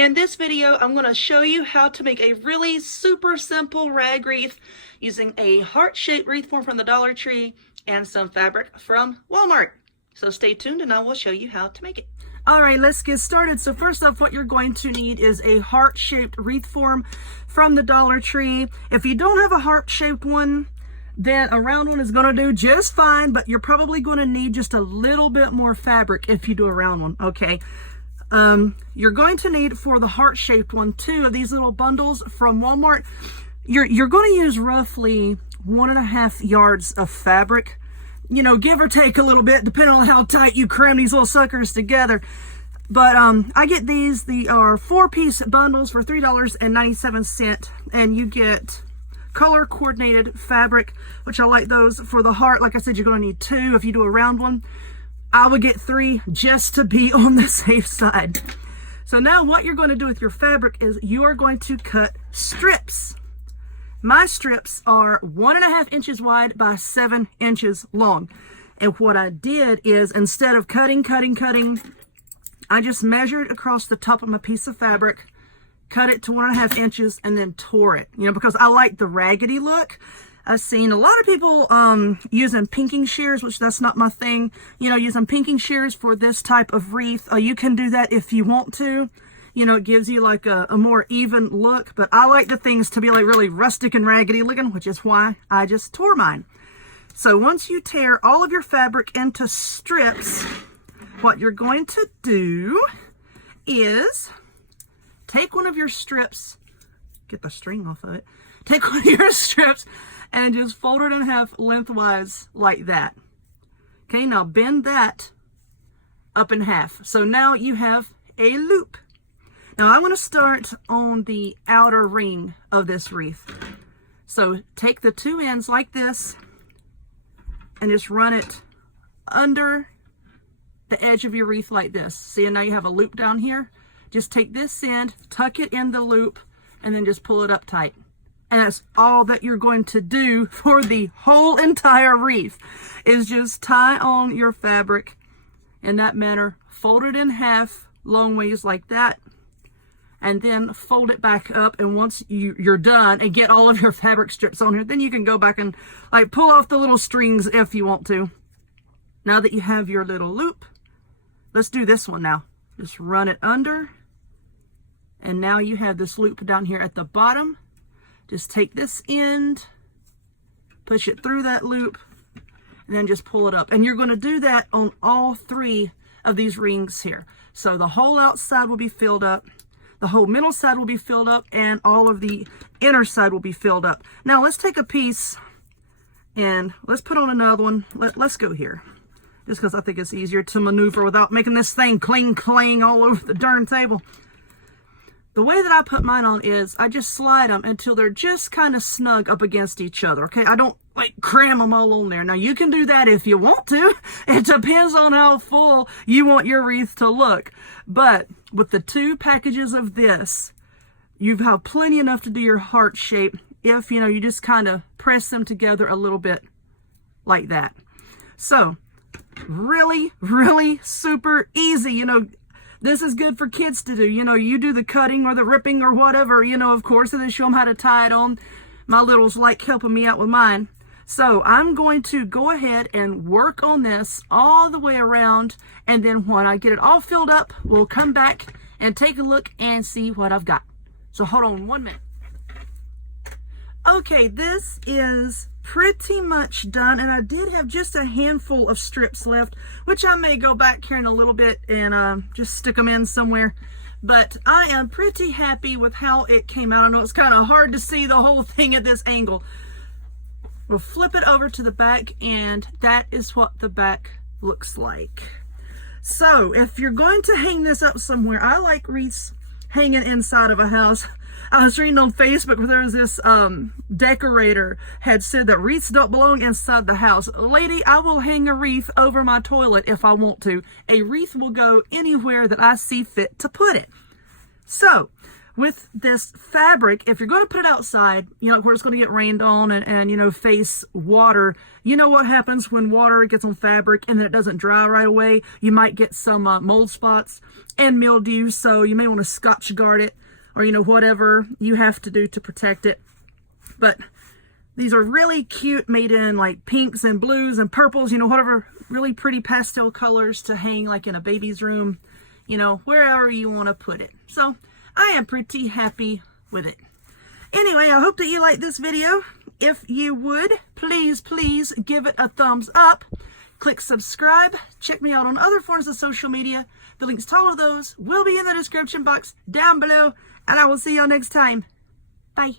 In this video, I'm going to show you how to make a really super simple rag wreath using a heart-shaped wreath form from the Dollar Tree and some fabric from Walmart. So stay tuned and I will show you how to make it. All right, let's get started. So first off, what you're going to need is a heart-shaped wreath form from the Dollar Tree. If you don't have a heart-shaped one, then a round one is going to do just fine, but you're probably going to need just a little bit more fabric if you do a round one, okay? You're going to need, for the heart-shaped one, 2 of these little bundles from Walmart. You're going to use roughly 1.5 yards of fabric, you know, give or take a little bit, depending on how tight you cram these little suckers together. But I get these. They are 4-piece bundles for $3.97, and you get color coordinated fabric, which I like those. For the heart, like I said, you're going to need 2 if you do a round one. I would get 3 just to be on the safe side. So now what you're going to do with your fabric is you are going to cut strips. My strips are 1.5 inches wide by 7 inches long. And what I did is, instead of cutting, I just measured across the top of my piece of fabric, cut it to 1.5 inches, and then tore it. You know, because I like the raggedy look. I've seen a lot of people using pinking shears, which that's not my thing. You know, using pinking shears for this type of wreath. You can do that if you want to. You know, it gives you like a more even look. But I like the things to be like really rustic and raggedy looking, which is why I just tore mine. So once you tear all of your fabric into strips, what you're going to do is take one of your strips, get the string off of it, take one of your strips and just fold it in half lengthwise like that. Okay, now bend that up in half. So now you have a loop. Now I'm going to start on the outer ring of this wreath. So take the 2 ends like this and just run it under the edge of your wreath like this. See, and now you have a loop down here. Just take this end, tuck it in the loop, and then just pull it up tight. And that's all that you're going to do for the whole entire wreath, is just tie on your fabric in that manner, fold it in half long ways like that, and then fold it back up. And once you're done and get all of your fabric strips on here, then you can go back and like pull off the little strings if you want to. Now that you have your little loop, let's do this one now. Just run it under, and now you have this loop down here at the bottom. Just take this end, push it through that loop, and then just pull it up. And you're going to do that on all 3 of these rings here. So the whole outside will be filled up, the whole middle side will be filled up, and all of the inner side will be filled up. Now let's take a piece and let's put on another one. Let's go here, just because I think it's easier to maneuver without making this thing clang all over the darn table. The way that I put mine on is I just slide them until they're just kind of snug up against each other, okay? I don't like cram them all on there. Now you can do that if you want to. It depends on how full you want your wreath to look. But with the 2 packages of this, you have plenty enough to do your heart shape if, you know, you just kind of press them together a little bit like that. So really, really super easy, you know. This is good for kids to do. You know, you do the cutting or the ripping or whatever, you know, of course, and then show them how to tie it on. My littles like helping me out with mine. So I'm going to go ahead and work on this all the way around. And then when I get it all filled up, we'll come back and take a look and see what I've got. So hold on 1 minute. Okay, this is pretty much done, and I did have just a handful of strips left, which I may go back here in a little bit and just stick them in somewhere. But I am pretty happy with how it came out. I know it's kind of hard to see the whole thing at this angle. We'll flip it over to the back, and that is what the back looks like. So if you're going to hang this up somewhere, I like wreaths hanging inside of a house. I was reading on Facebook where there was this decorator had said that wreaths don't belong inside the house. Lady, I will hang a wreath over my toilet if I want to. A wreath will go anywhere that I see fit to put it. So with this fabric, if you're going to put it outside, you know, where it's going to get rained on and you know, face water, you know what happens when water gets on fabric and then it doesn't dry right away? You might get some mold spots and mildew, so you may want to Scotch guard it, or, you know, whatever you have to do to protect it. But these are really cute, made in like pinks and blues and purples, you know, whatever, really pretty pastel colors to hang like in a baby's room, you know, wherever you want to put it. So I am pretty happy with it. Anyway, I hope that you like this video. If you would, please give it a thumbs up. Click subscribe. Check me out on other forms of social media. The links to all of those will be in the description box down below. And I will see y'all next time. Bye.